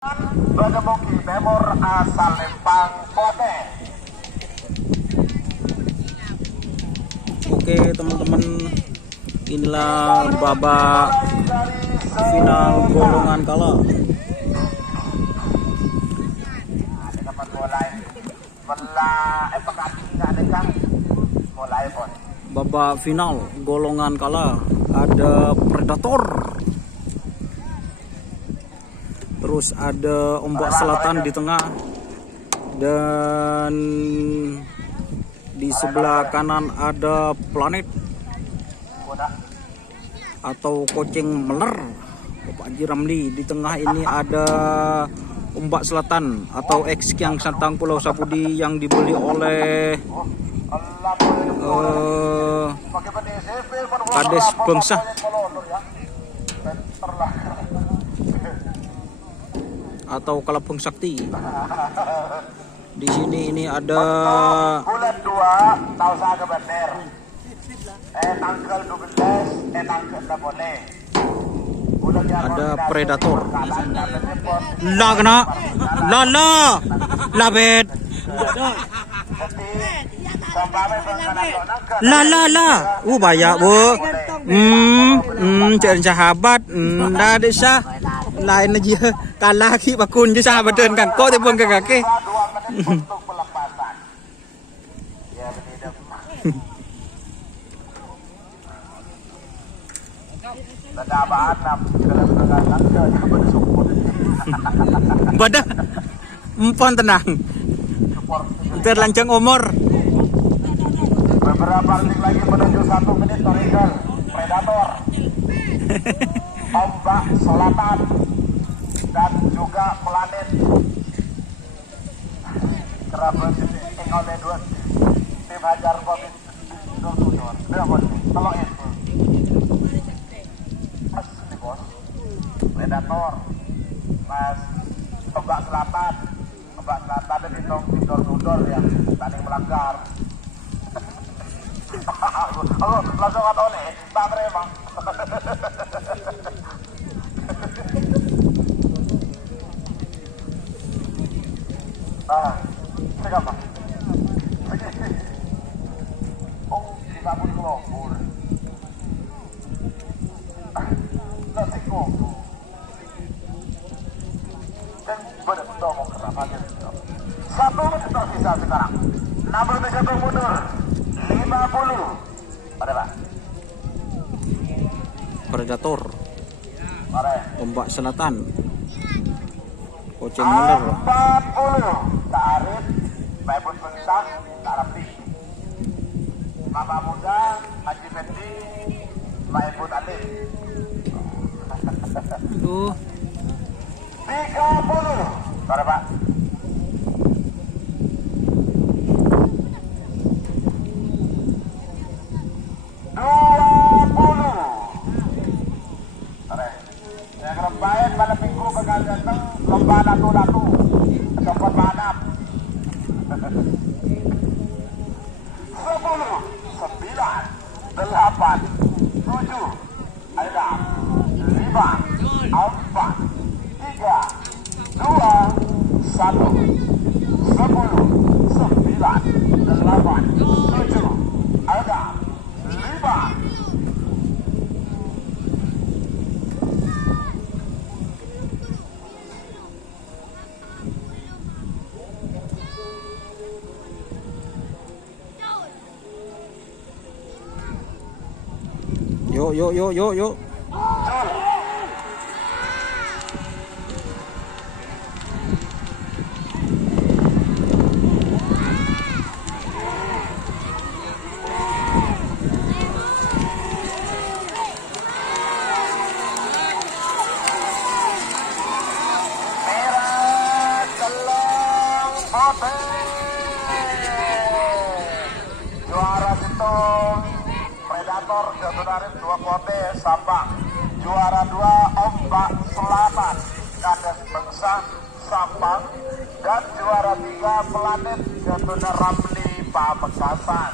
Bademuki Memor asal Lempang Kode. Oke teman-teman, inilah babak final golongan kala. Babak final golongan kala ada Predator, terus ada Ombak Selatan di tengah, dan di sebelah kanan ada Planet atau Kucing Meler Bapak Haji Ramli. Di tengah ini ada Ombak Selatan atau X Kiang Santang Pulau Sapudi yang dibeli oleh Kades Bangsa atau Kalabang Sakti. Di sini ini ada bulan 2 tahu saya bener. Tanggal 12 tanggal 18. Ada Predator. Lah kena. Lah bet. Lah. Banyak bu. Jangan sahabat. Dah ada sah. Lain aja. Kalah ki bakun je sahabat dan kan kau tepung ke kaki. Untuk pelepasan. Ya benar. Badah empon tenang terlancang umur. Beberapa detik lagi menuju 1 menit Torigal Predator Ombak Selatan dan juga Planet kerabat yang oleh dua tim Hajar Covid kalau itu asli bos Predator Mas Ombak Selatan dan Tidor yang saling melanggar. Langsung kata oleh tak memang. Siapa? Oh, kita pun kelompok. Nasi kelompok. Dan benar-benar mau kenapa aja. 1 menit tersisa sekarang. 61 mundur. 50. Pada Pak. Predator. Mari. Ombak Selatan. Kucing Meler. 40. Ta'arif. Baibun Bensang. Ta'arafi. Mama Muda. Haji Fendi. Baibun Alif. 30. Pada Pak. 20. Yang kerempain pada minggu bakal datang lomba latu-latu tempat manap. 10, 9, 8, 7, ada 5, 4, 3, 2, 1. 10, 9, 8, 7, ada 5. Yuk. Juara Situng Predator Jatunarin 2 Kode Sabang. Juara 2 Ombak Selatan Kades Bangsa Sabang. Dan juara 3 Planet Jatunar Ramli Pamekasan.